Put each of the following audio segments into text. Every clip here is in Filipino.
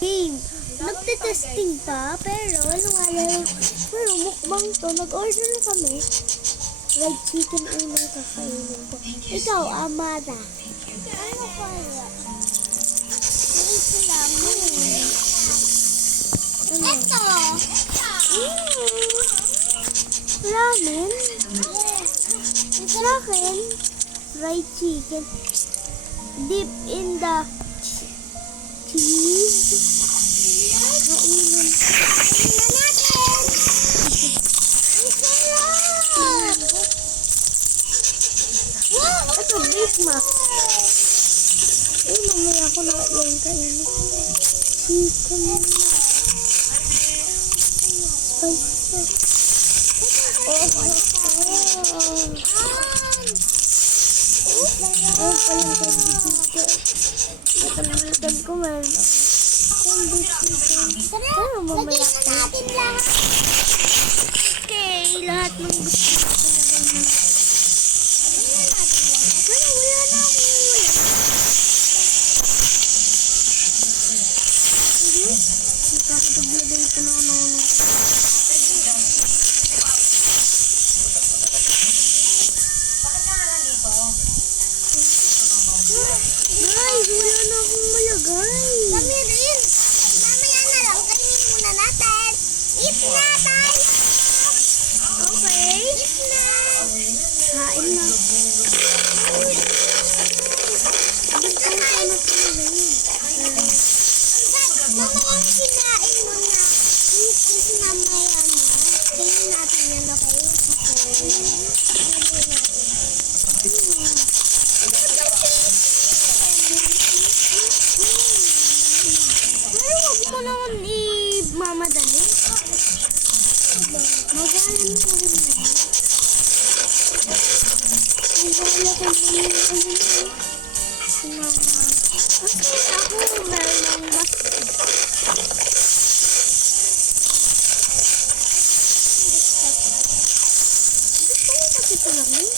Game. Nagte-testing pa, pero mukbang to. Nag-order na kami. Fried chicken unang kakainin ko. Ikaw, Amada. Ano kaya? Ito lang. Ito. Ramen. Sa akin, fried chicken. Dip in the cheese. Kainin. Ito, Big Mac. Eh, mamaya ko na yung kainin. Chicken. Spicy. Paling candy chicken. Natalimutan ko meron ako. Candy chicken. Pero mamaya ko. Natin lahat. Okay, lahat ng gusto ko lagay na natin. Wala na akong wala. Nakakapaglagay pa na ano. Guys, wala na akong malagay. Kami rin. Mamaya na lang. Kainin muna natin. Eat na tayo. Okay. Eat na. Kain na. Mamaya kinain mo na. Eat mamaya na. Kainin natin yan, okay? Pero wag mo naman i-mamadali. Magalan ko rin na. Magala ko rin na. Kasi ako meron ng basta. Gusto ko kasi talaga yun.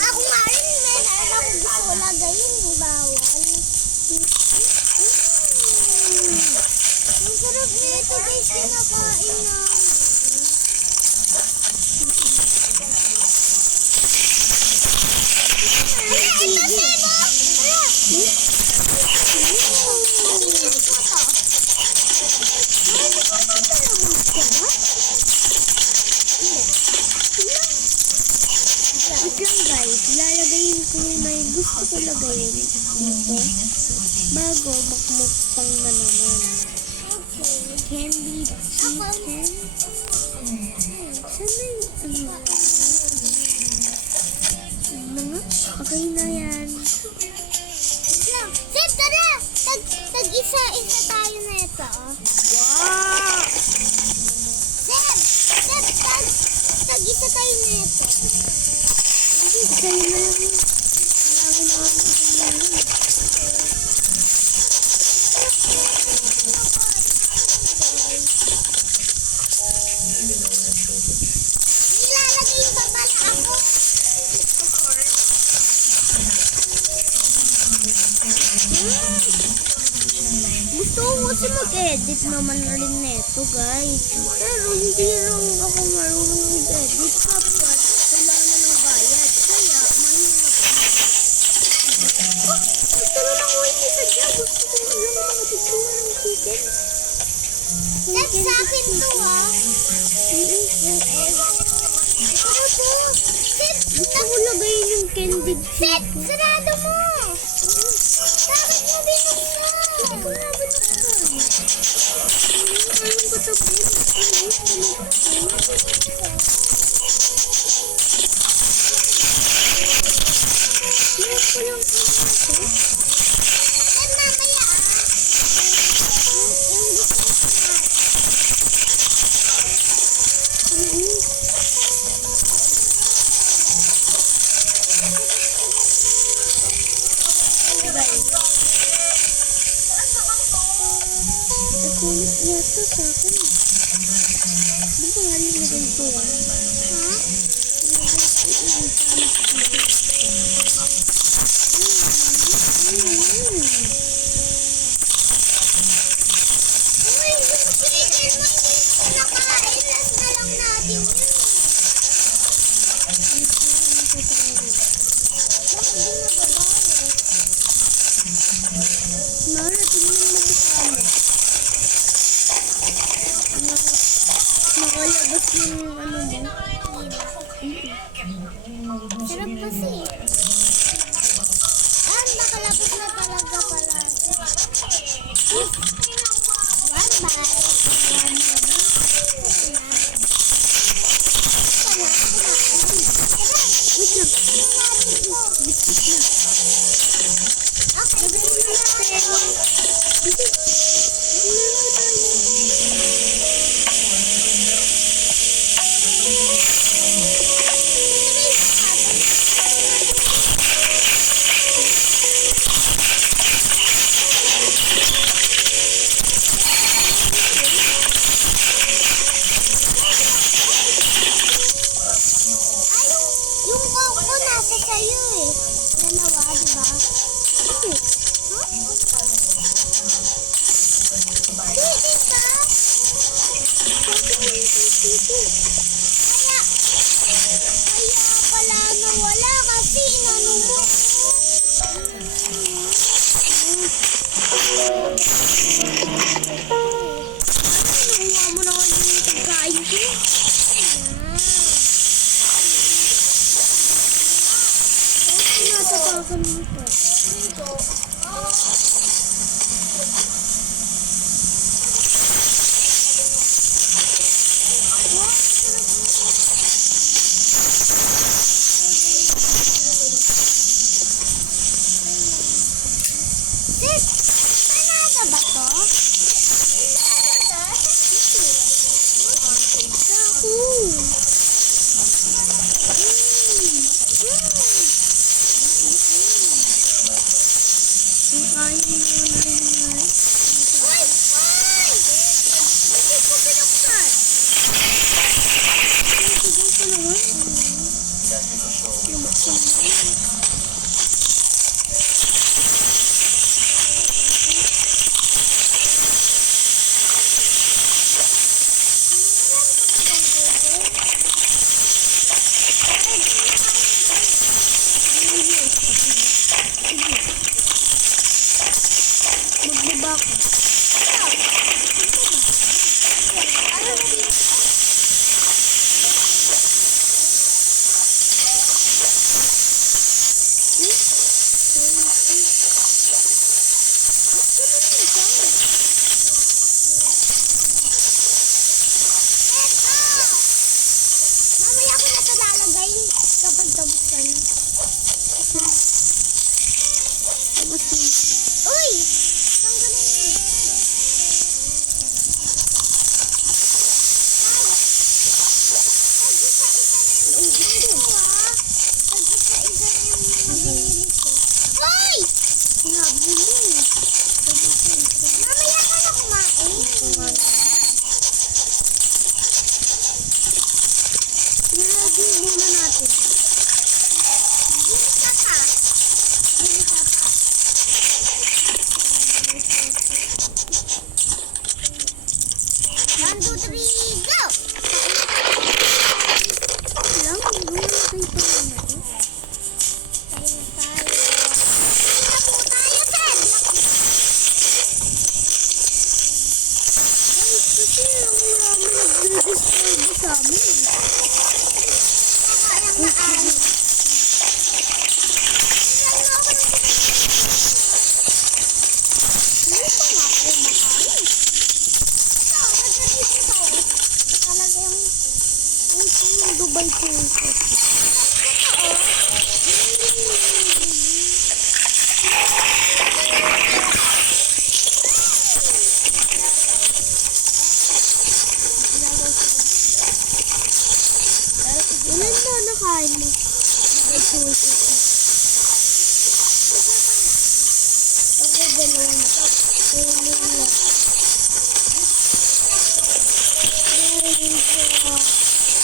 Ako nga rin, meron ako gusto lagayin, bawal. Ang sarap nito guys, kinakain namin. Guys, lalagayin ko yung may gusto ko lagayin dito bago magmukbang na naman. Candy chicken. Saan na yung okay na yan. Sip, tara! Tag-isa-isa tayo na ito. Wow! Sip, tag-isa tayo na ito. Sa'yo na lang yun. Marami na ako na yun. Nilalagay ba pala ako? Gusto ko kasi mag-edit naman na rin neto guys. Pero hindi lang ako marunong mag-edit. Kapag kailangan ng bayad. Kaya mahirap. Gusto lang ako isa dyan. Gusto ko lang mga tigluhan ng chicken. That's sa akin to ha. Gusto ko lagayin yung candy chicken. Sarado mo! Bakit mo binuksan? Hindi ko na binuksan. Anong katabi? Kulit yata sa akin. Di ba nga nilagay ko? Ha? Nilagay ko yung Nara, tingnan mo mukha mo. Nakalabas yung ano mo. Sarap kasi. Ah, nakalabas na talaga pala. One bite. Yung coco nasa sa'yo eh. Dalawa, diba? Hindi ka? Kaya pala nawala kasi inano mo. Nakuha mo na yung pagkain ko. Tinatapakan mo pa. Sis, panada ba to? Ako. Kain mo na yun. Uy! Uy! Hindi ko pinuksan. Sigaw ka naman. Pinuksan mo yun. Magbaba ko. Mamaya ko na ito lalagay kapag dabot ka na. Uy! Tanggalin mo. Tag-isa-isa na yung nabili ko. Uy! Nabili. Mamaya ka na kumain. Nilagay muna natin. Bili ka pa. Bili ka pa. 1, 2, 3, go! Lang, gawin natin ito naman. Tayo tayo. Kaya po tayo, Ted! Guys, kasi ang marami nagre-disturb sa amin. Kakaayang naan. Ilan na ako ng hindi pa nga ako makain. Talaga yung Dubai ko yung ilan na nakain mo? Dubai ko yung ako dalawa na.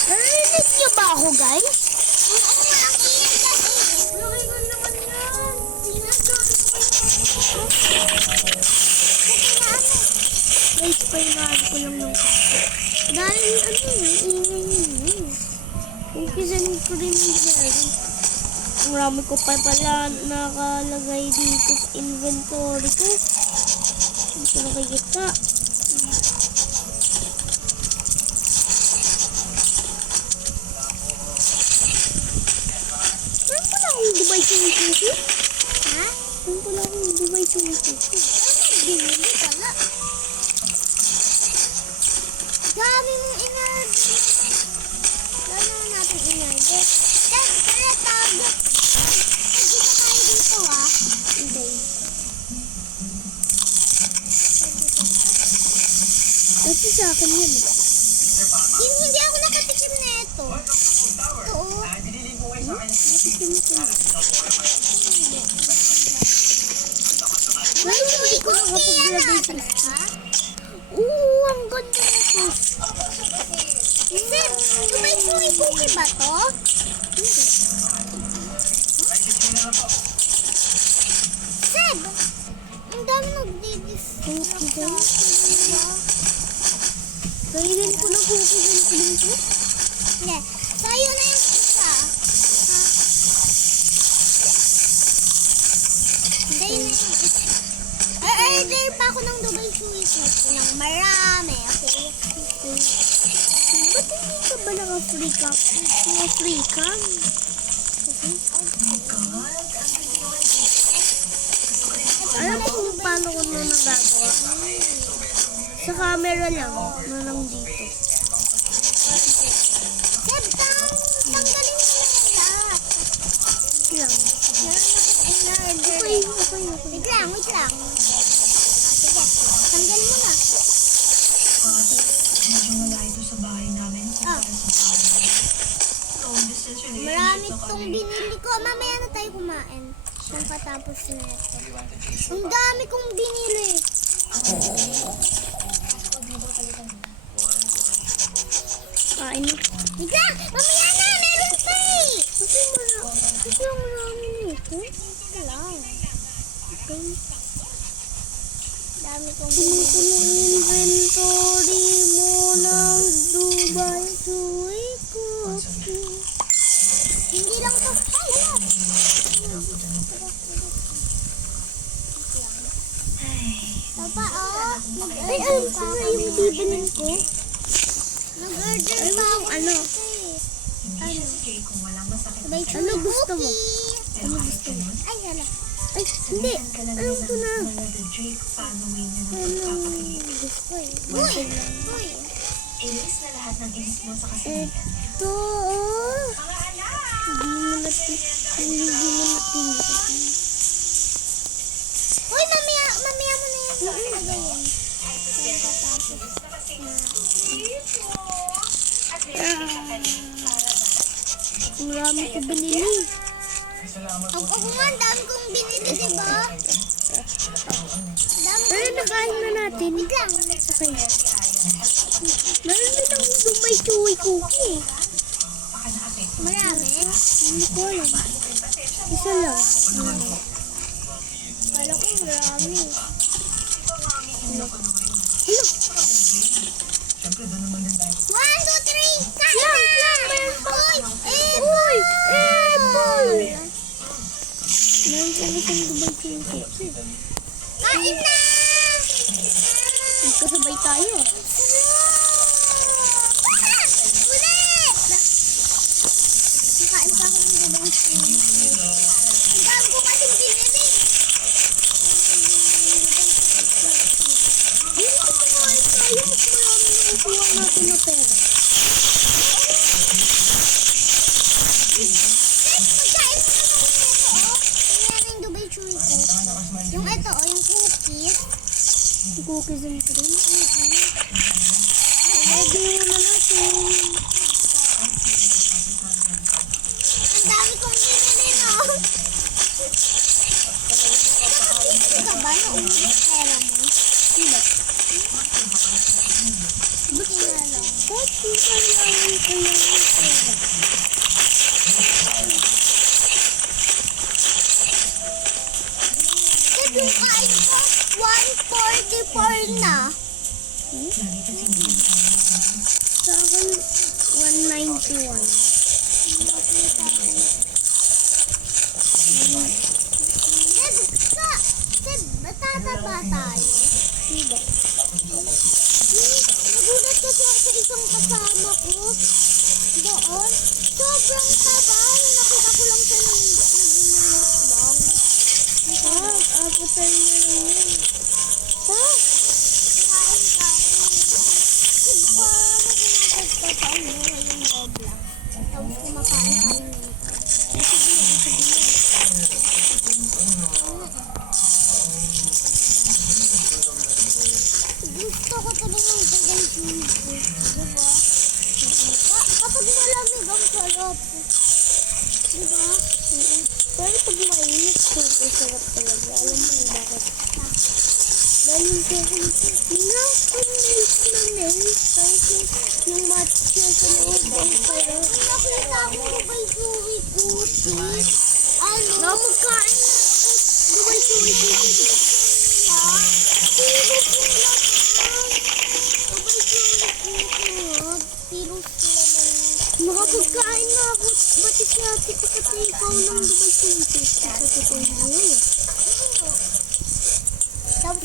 Narinig niyo ba ako, guys? Oo, walang iyan kasi. Nakikan naman yan. Sinasabi ko kayo. Guys, pahinaan ko lang ng kape. Dahil ano, ingay yun. Cookies and cream jelly. Ang rami ko pa pala nakalagay dito sa inventory ko. Hindi ko nakikita. Meron pala akong Dubai Chili Cookie. Ha? Meron pala akong Dubai Chili Cookie. Binili pala. Dami mong in-order. Gano'n natin in-order. Dad, tara tago. Nagkita tayo dito ah. Hindi. Kasi sa akin yan. Hindi ako nakatikim na ito. Ito oh. Natikim ko na. May Hindi ko nakapaglagay sa ha? Oo, ang ganda nito. Sir, yung may chewy cookie ba to? Seb, ang dami nagdi-discount sa akin, diba? Kainin ko na cookies and cream ko. Hindi, sa'yo na yung isa. Ha? Sa'yo na yung isa. Order pa ako ng Dubai chewy cookie ng marami, okay? Ba't hindi ka ba naka-free ka? Naka-free ka? Alam ko kung paano ko na nagagawa. Sa camera lang. Nanang dito. Seb, tanggalin mo na yung lahat. Lang. In-order. Okay, okay, okay. Wait lang, wait lang. Sige, tanggal mo na. Medyo malayo sa bahay namin. Ah. Long distance relationship Marami to tong kami. binili ko. Mamaya na tayo kumain. Kung katapos na ito. Ang dami kong binili. Kain na. Wait lang! Mamaya na! Meron pa eh! Kasi ang marami nito. Ito lang. Okay. Dami kong Puno-puno binili. yung inventory mo ng Dubai Chewy Cookie. Hindi lang to. Ay, hala! Papa, oh. Ay, alam ko na yung bibilin ko. Nag-order Alam pa mo ako. kung ano? Hindi siya si Jay kung walang masakit Sabay na Ano chewy gusto mo? cookie. Pero kahit ganun, Ay, hala. Ay, hindi. sabihan ka lang Alam ko na. ng mga Drake following na nagpapakilig. Gusto eh. Uy! Uy! Inis na lahat ng inis mo sa kasalitan. Ito, oh. Hindi mo natin. Uy, mamaya mo na yung gagawin. Marami ko binili. Ako nga, ang dami kong binili, diba? Dami Pero nakain na natin. Wait lang. Okay. Meron din ang Dubai Chewy Cookie. Marami. Hindi ko alam. Isa lang. Kala ko marami. Hello. 1, 2, 3, kain Lang, na! lang, meron pa. Uy! Uy! Apple! Meron pa isang Dubai Chewy Cookie. Kain na! Magkasabay tayo. Ulit! Nakain pa ako ng Dubai chewy. Ang dami ko kasing binili. Hindi ko kumain tayo. Mas marami na kukuha natin na pera. Pagkain mo naman ito, oh. Tingnan yung Dubai chewy ko. Yung ito, oh, yung cookies. Cookies and cream. Ready mo na natin. Ang dami kong binili, no? Nakakita ka ba na umibig pera mo? Diba? Buti nga lang. Ba't di kailangan ko yung pera? Sir, yung kain ko, 144 na. Sa akin, 191. Seb, matataba tayo. Diba? Nagulat kasi ako sa isang kasama ko. Doon. Sobrang taba. Nakita ko lang siya nung nag-mukbang. Abutan niya lang yun. Ha? Kumain ka ako. Paano pinapagta sa ano yung Roblox? Tapos kumakain ka lang nito. Gusto ko talagang gagawin dito. Diba? Kapag malamig ang sarap. Diba? Pero pag mainit, super sarap talaga. Alam mo yung bakit? Dahil yung chocolate, pinakamilk na milk. Tapos yung matcha sa loob, ang sarap. Nakita ko Dubai Suwi Kuti. Ano? Napagkain na ako. Dubai Suwi Kuti. Pilos mo naman. Dubai Suwi Kuti. Pilos mo naman. Nakapagkain na ako. Ba't isyati ko sa ikaw ng Dubai Suwi Kuti? Sa totoo buhay.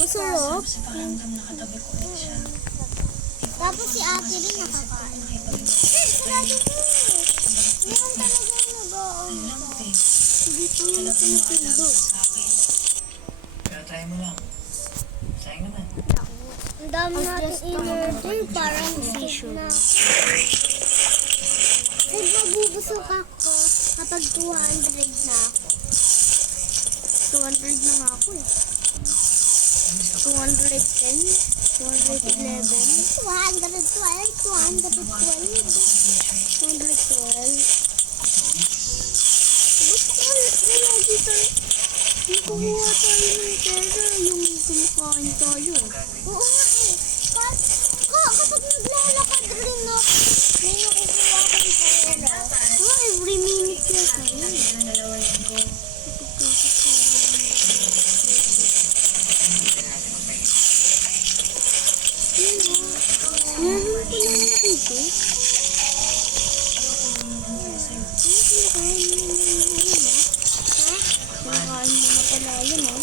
Masarap. Sa pakiramdam nakatabi ko ulit siya. Tapos si ate rin nakakain. Sarado mo. Meron talaga nag-aaway. Alam mo, babe, Hindi ko yung talagang pinapindot. makalaman sa akin. Pero try mo lang. Sayang naman. Ang dami natin in-order. Parang Decision. na. Kaya mabubusok ako kapag 200 na ako. 200 na nga ako eh. 210, 211, 212. 212. Ba't wala dito? Kukuha tayo ng pera yung kumakain tayo. Oo nga eh. Kapag naglalakad rin ako, may nakukuha akong pera. Every minute yan tayo. Ang dalawa yan ko. Meron pa lang dito. Kumakain mo na pala yun ah.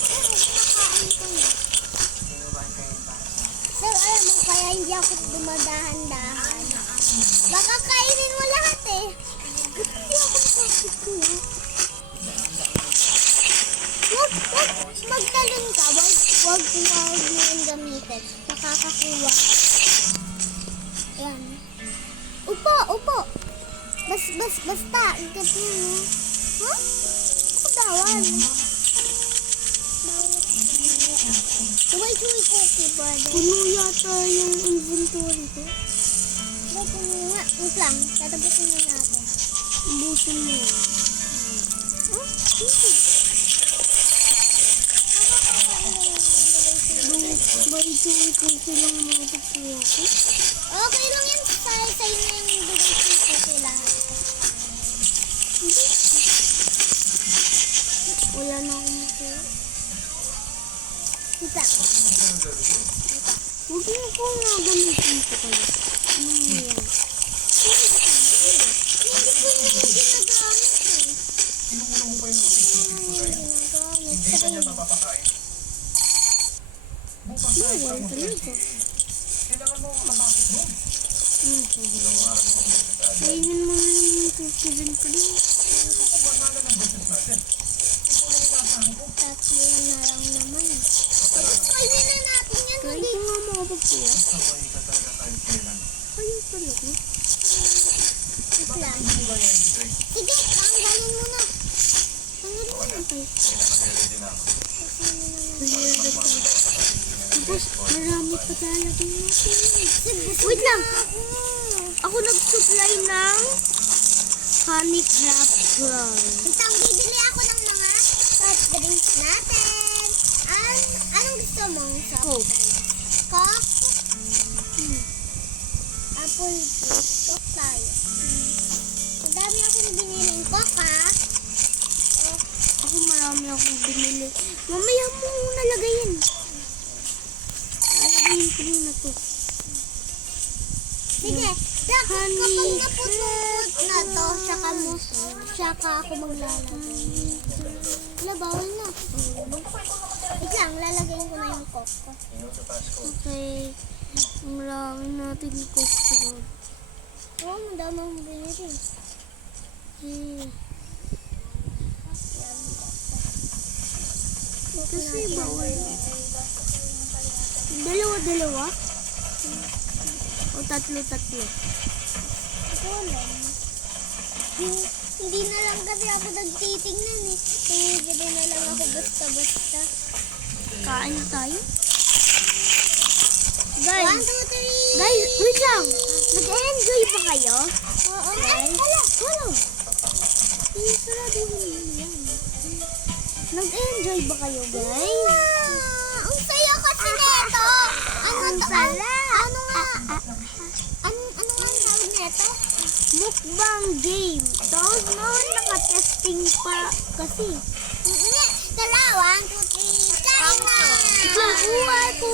Sir, alam mo, kaya hindi ako dumadahan-dahan. Baka kainin mo lahat eh. Hindi ako nakakikuha. Wag magtalon ka. Wag mo yung gamitin. Makakakuha. Ayan. Upo. Basta. Ikat mo. Ha? Ako bawal. Suway cookie, brother. Puno yata yung inventory ko. Puno nga. Wait lang. Tatapusin na natin. Ubusin mo yun. By joy ko silang makakuha ko. Okay lang yan. Sa'yo na yung Dubai cookie lahat. Wala na akong makuha. Isa. Huwag niyo ko nga gamitin ko kayo. Ano mo yan? Hindi ko naman ginagamit eh. Bawal talaga. Kainin mo na yung cookie din ko din. Tatlo na lang naman. Tapos kainin na natin yan. Kain ko nga makapagkuha. Kayo talaga. Wait lang. Sige, tanggalin mo na. Tanggalin mo na. Okay. Clear the top. Tapos, marami pa talaga natin. Wait lang. Ako nag-supply ng honey crab roll. Itang bibili ako ng mga soft drinks natin. Anong gusto mong soft Coke. drinks? Coke? Apple juice. Coke tayo. Ang dami akong biniling Coke ha. Ako marami akong binili. Mamaya mo nalagayin. Alagayin ko muna to. Sige, Kapag napuput na to, tsaka ako maglalagay. Wala, bawal na. Wait lang, lalagay ko na yung coco. Okay. Marami natin coke siguro. Oo, madama mo binili. Okay. Kasi bawal. Dalawa-dalawa? O tatlo-tatlo? Ito lang. Hindi na lang kasi ako nagtitingnan eh. Tumigil na lang ako basta-basta. Kain na tayo? 1, 2, 3! Guys, wait lang! Nag-enjoy ba kayo? Oo, Guys? Wala! Sarado mo yan. Nag-enjoy ba kayo, guys? Ang saya kasi neto! Ano nga ang tawag neto? Mukbang game. Tapos noon naka-testing pa kasi. Tara, 1, 2, 3, China! Kukuha ko.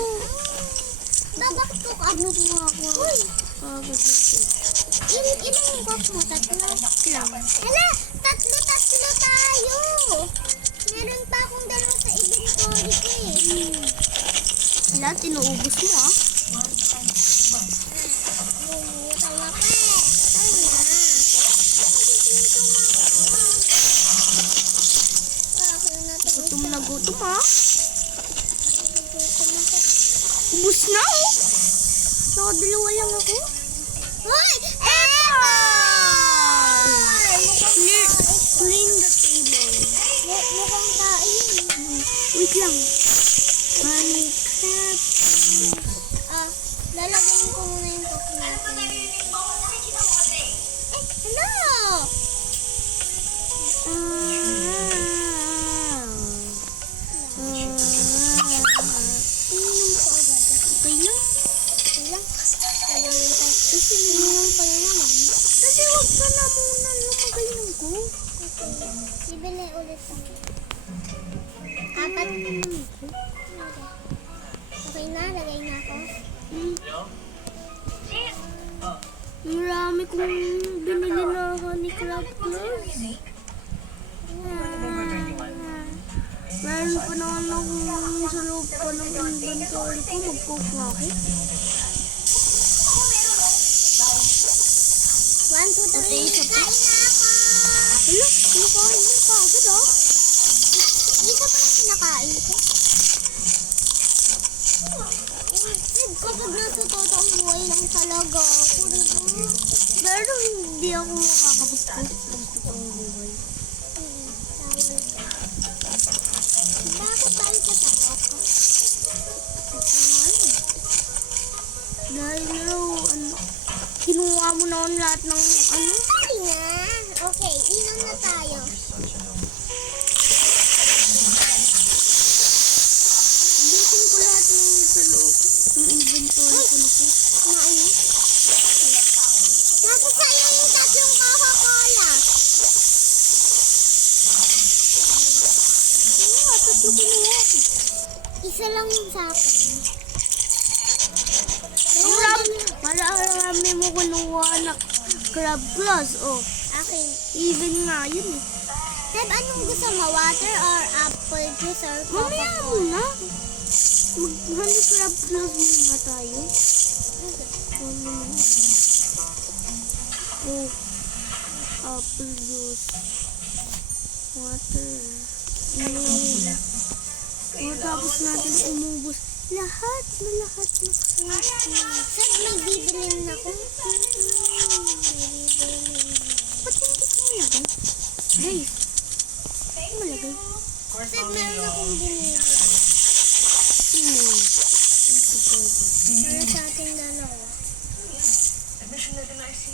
Babaktok Ano mo ako? Uy! Kagad nito. Ilang box mo? Tatlo? Lang. Hala! Tatlo tayo! Meron pa akong dalawa sa inventory ko eh. Lahat inuubos mo ah. Tawa ka eh. Tayo na. Gutom na gutom ah. Gutom ako. Ubus na oh. Nakadalawa lang ako. Hoy! Eto! Clean the table. Mukhang kain. Wait lang. Honey crab. Lalagyan ko muna yung coke natin. Hello! Okay lang. Ilang? Kasi minum pa na naman. Kasi wag ka na muna lumagay ng coke. Bibili ulit ako. 4. Okay na, lagay na ako. Marami kong binili na honey crab plus. Meron pa naman akong sa loob pa ng inventory ko. Mag-coke nga ako. 1, 2, 3, Okay, isa pa. kain na ako! Hala, nakain mo ka agad ah. Isa pa yung kinakain ko. Kapag nasa totoong buhay lang talaga ako, diba? Pero hindi ako makakapag-coke pag totoong buhay. Bakit tayo sa tatok? Dahil raw, kinuha mo na lahat ng Hindi na. Okay, inom na tayo. Bisin ko lahat ng sa loob. Yung inventory ko na po. Kumain na. Nasa sa'yo yung tatlong Coca-Cola. Tatlo kinuha ko. Isa lang yung sa akin. Marami mo kinuha na crab plus. Oh, Akin. even nga yun eh. Seb, anong gusto mo? Water or apple juice or Mamaya Coca-Cola? muna. Mag-honey crab plus muna tayo. Oh, apple juice. Water. Tapos natin umubos lahat na Seb, may bibilin ako. Ba't hindi ko malagay? Guys, malagay. Seb, meron akong binili. Para sa ating dalawa.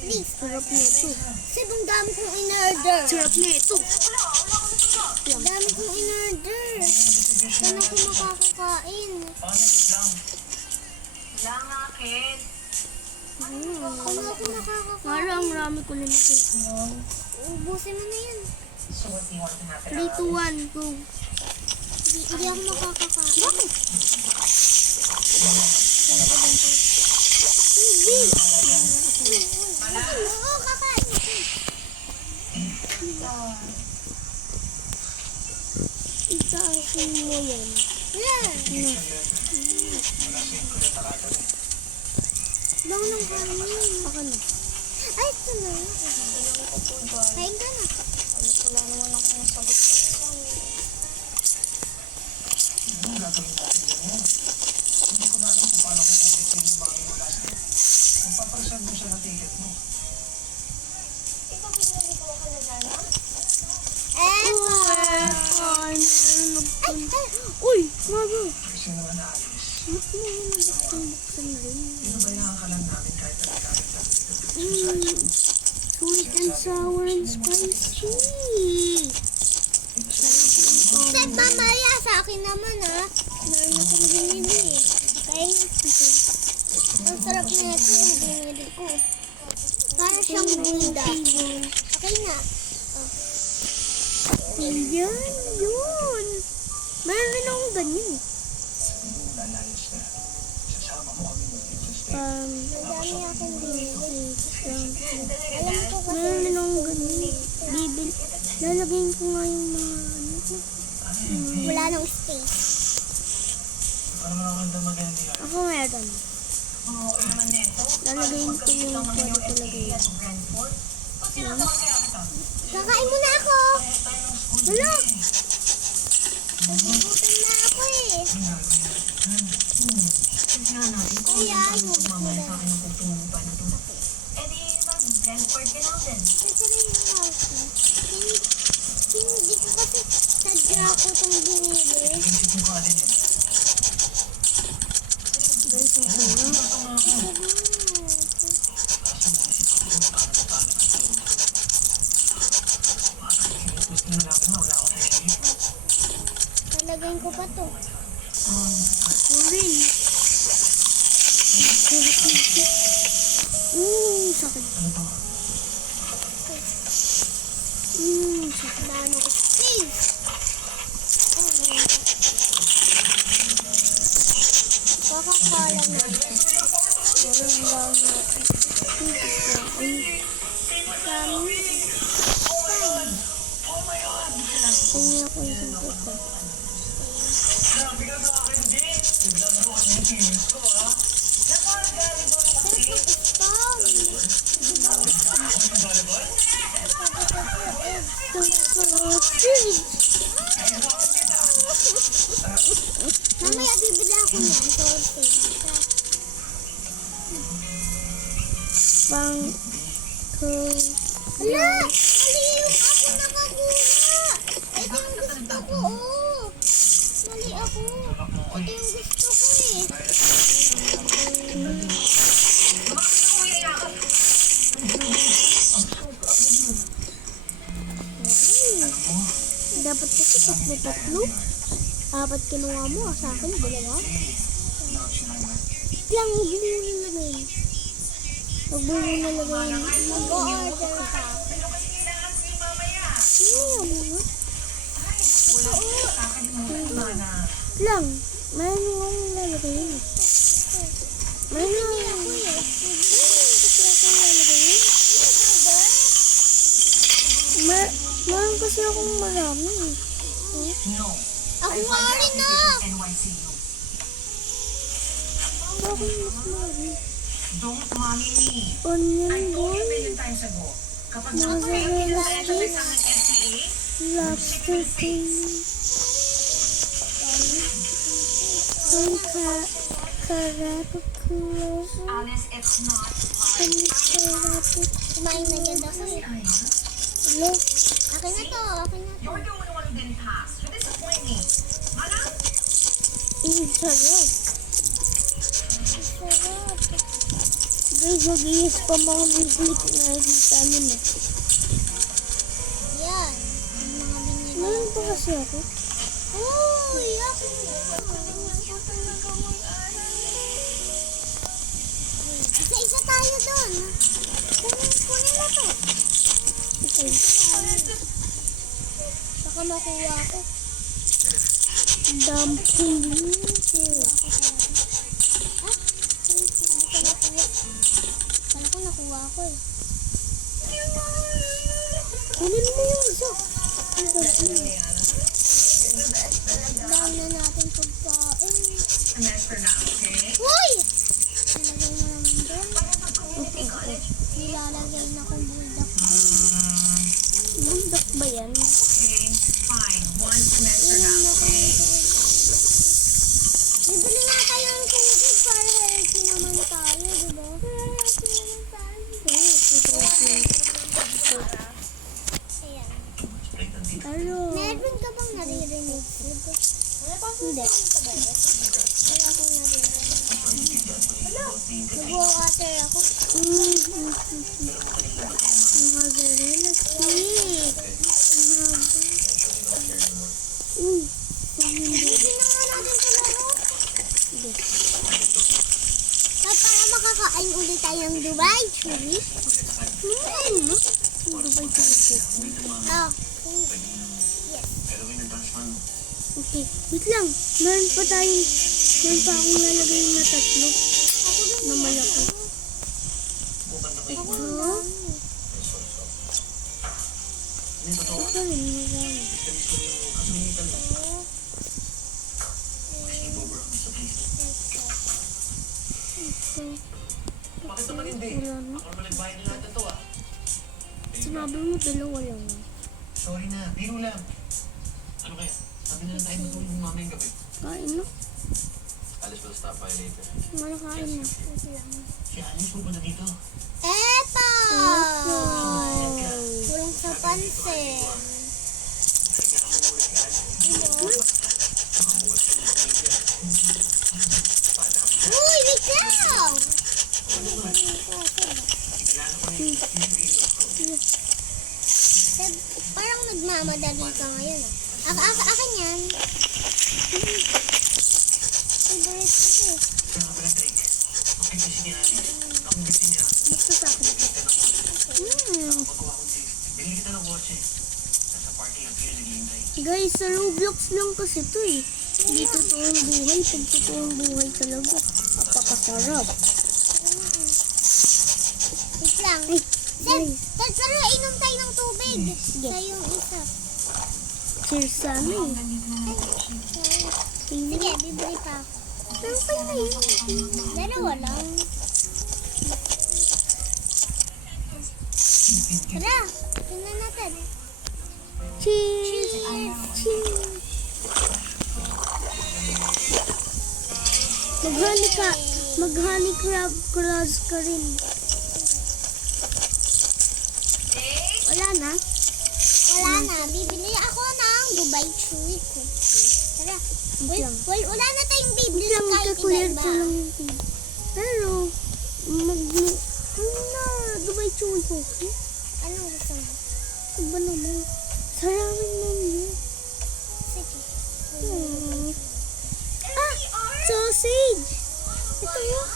Please. Sarap na ito. Seb, ang dami kong in-order. Sarap na ito. Ang dami kong in-order. Saan ako makakakain? Wala nga akin. Ano ako nakakakain? Marami ko nilagay. Ubusin mo na yan. So what do you want to happen? 3, 2, 1, go. Hindi ako makakakain. Bakit? Hindi. Oo, kakain mo. Itaasin mo yan. Yeah. Lang ng kanin. Baka na. Ay, ito na. Kain ka na. Wala naman akong sagot. Ano gagawin natin ganyan? Hindi ko na alam kung paano ko kumitin yung mga mula sa magpapareserve mo siya ng ticket mo. Uy! Mago! Kasi naman naalis. Mas mo yun buksan na rin. Pinabayaan ka lang namin kahit ang gamit namin dito. Sweet and sour and spicy. Step, mamaya sa akin naman, ha? Meron akong binili, eh. Kakain ito. Ang sarap na ito yung binili ko. Para siyang bunda. Okay na. Yan, yun. Meron rin akong ganyan. Lalayas na. Sasama mo kami mag-invest. Madami akong binili. Alam ko kasi. Meron rin akong ganyan. Bibil. Lalagyan ko nga yung mga ano ko. Wala nang space. Para makakanda mag-hindi yan. Ako meron. Lalagyan ko yung pwede ko lagyan. Kakain mo na ako. Wala. Nagugutom na ako, eh. Kuya, yung mamaya sa akin ang pagtungo pa na ito. Hindi ko kasi sadya ako itong binili. Isip mo ka din yan. Guys, ang sarap. Gusto na lang na wala akong isip. Talagyan ko pa to. Rin. Sakit. Ano to? Sakit. Dami ko space. Kakakalang na. Meron lang natin. Dami. Kanya ko yung puto. Grabe ka sa akin, din. Naglaro ko ng feelings ko, ha? Mamaya bibili ako yan. Pang ko. Hala! Mali yung ako nakakuha! Ito yung gusto ko, oh! Mali ako. Ito yung gusto ko, eh. Dapat kasi tatlo-tatlo. Apat kinuha mo. Sa akin, dalawa. Lang, hindi mo nilagay. Huwag mo nyo nalagay yung Mag-order ka. Ayaw mo nga. Oo. Lang. Mayroon akong lalagay yun. Mayroon Hindi akong ako, eh. lalagay yun. Mayroon kasi akong marami. No. Ako nga rin, no! NYCU. Bakit mas marami? Don't mommy me. Onion I told you a ball. million times ago. Kapag Mozzarella nakapag-exercise sticks. ang NCA, Lobster tail. Ang karapakulas. Alice, it's not Ang karapakulas. Kumain na dyan ako, eh. Hello? Akin na to, akin na to. You're the only one who didn't pass. You disappoint me. Mana? Ang sarap. Sarap. Guys, mag-iis pa mga biblit na nakikita nyo na. Yan. Yung mga binili. Meron pa kasi ako. Uy, akin na. Isa-isa tayo doon. Kunin na to. Okay. Baka makuha ko. Dumpling. Ha? Hindi ko nakuha. Sana ko nakuha ko, eh. Kunin mo yung isa. Dahil na natin pagkain. Uy! Nalagay mo naman doon. Nilalagay na kong buldak. Bundak ba yan? Bibili nga tayo ng tubig para healthy naman tayo, diba? Healthy naman tayo. Ayan. Ano? Meron ka bang naririnig? Hindi. Wala akong naririnig. Nag-water ako. Mozzarella stick. Hindi na nga natin ito laro. Para makakain ulit tayo ng Dubai, Chewy. Dubai chocolate. Oh. Okay, wait lang. Meron pa akong lalagay na tatlo na malaki. Ito. Ito rin, marami. Ito. Bakit naman hindi? Wala na. Ako naman nagbayad na lahat ito ah. Sinabi mo dalawa lang. Sorry na, biro lang. Ano kaya? Sabi na lang tayo matulog ng mamayang gabi. Kain na. Alice will stop by later. Malakain na. Si Alice pupunta dito. Eto! Kulong sa pansin. Uy, wait lang! Parang nagmamadali ka ngayon ah. Akin yan. Favorite ko to. Kaya nga pala, Drake. Okay, kasi niya. Akong gusto niya. Basta sa akin. Magawa kong gift. Bili kita ng kotse. Nasa parking ang pili naghihintay. Guys, sa Roblox lang kasi to eh. Hindi totoong buhay. Pag totoong buhay talaga. Napakasarap. Wait lang. Guys, Pero inom tayo ng tubig. Sa yung isa. cheers sa amin. Sige, bibili pa ako. Pero kayo na yun. Dalawa lang. Tara, tingnan natin. Cheers! Cheers! Mag-honey crab cross ka rin. Wala na? Wala na, bibili ako ng Dubai Chewy ko. Tara. Wait lang. Wala na tayong bibili Lang kahit kakulit iba-iba. ko lang yung tea. Pero, Dubai Chewy ko. Anong gusto mo? Iba naman. Sarawin mo yun. Sige. Sausage! Ito yun.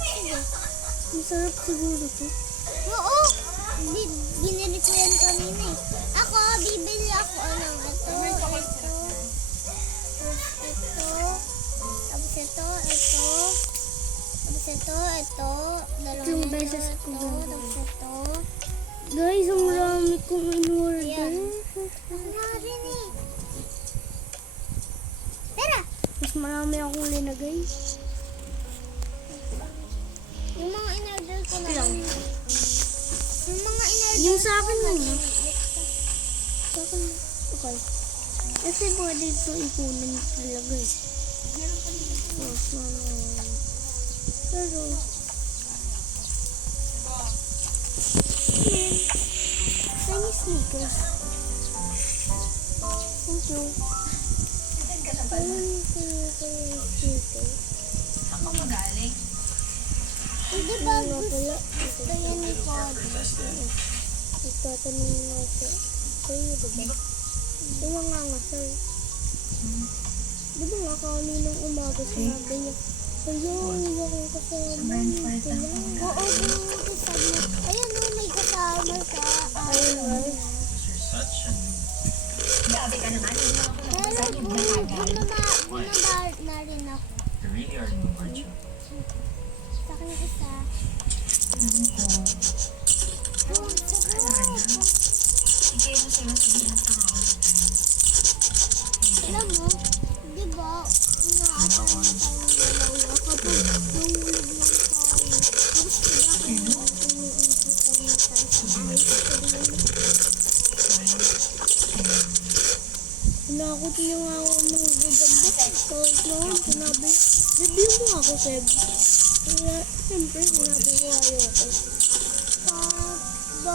Sige. Masarap siguro to. Oo. Binili ko yan kanina eh. Ako, bibili ako ng ito. Tapos ito. Dalawang Yung ito, beses ko ito. ganun. Tapos ito. Guys, ang rami kong in-order. Ayan. Ako nga rin eh. Tara. Mas marami akong linagay. Yung mga in-order ko na Lang. lang. Yung mga in-order Yung sa akin ko lang, na no? Sa akin, okay. Kasi pwede ito ipunan talaga eh. Pero, tiny sneakers. Thank you. Ako magaling. Hindi ba gusto yan ni Pod? Itatanong nga sa'yo, diba? Diba nga, sir? Diba nga kaninang umaga sinabi niya, hello, yung kasama niyo pala. Oo, sabi mo. Ayan o, may kasama sa Ayun, right? You're such a Grabe ka naman. Hindi naman ako Pero nagpasalit. bumaba na rin ako. You really are no virtue. Sa akin yung isa. Sige mo sila sabihin at nakakausap tayo. Alam mo, di ba, inaasal na tayo ng dalawa kapag nahulog lang tayo. Tapos diba, Nakakot niya nga ako ng gagamba. Tapos noon, sinabi, debut mo ako, Seb. Kaya, siyempre, sinabi ko ayoko.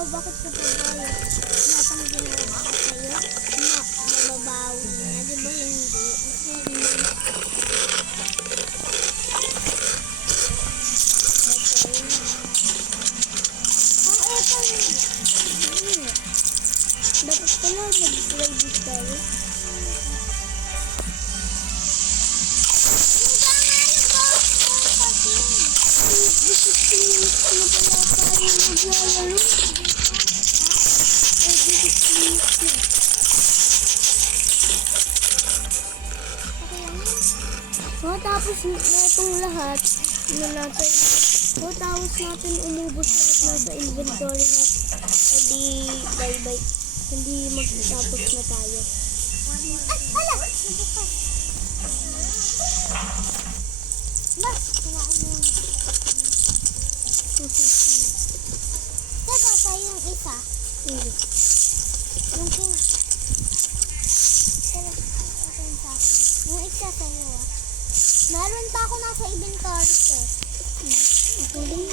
bakit ka pa ba? Wala pang ginawa ko sa'yo. Mababawi na, di ba hindi? Dapat pala, nag-private tayo. Tapos na itong lahat, tapos natin umubos lahat na sa inventory natin. O di, bye-bye. Hindi magtapos na tayo. Ay, hala! Mas, wala ko mo. Teka, tayo yung isa. Hindi. Yung king. Teka, ito yung sa akin. Yung isa sa'yo ah. Meron pa ako nasa inventory ko. Ito din.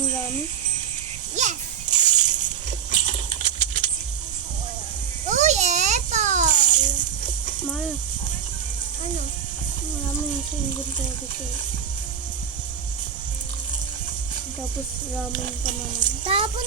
Ang dami. Yes! Uy, eto! Mahal. Ano? Marami na sa inventory ko. Tapos ramen pa naman. Tapos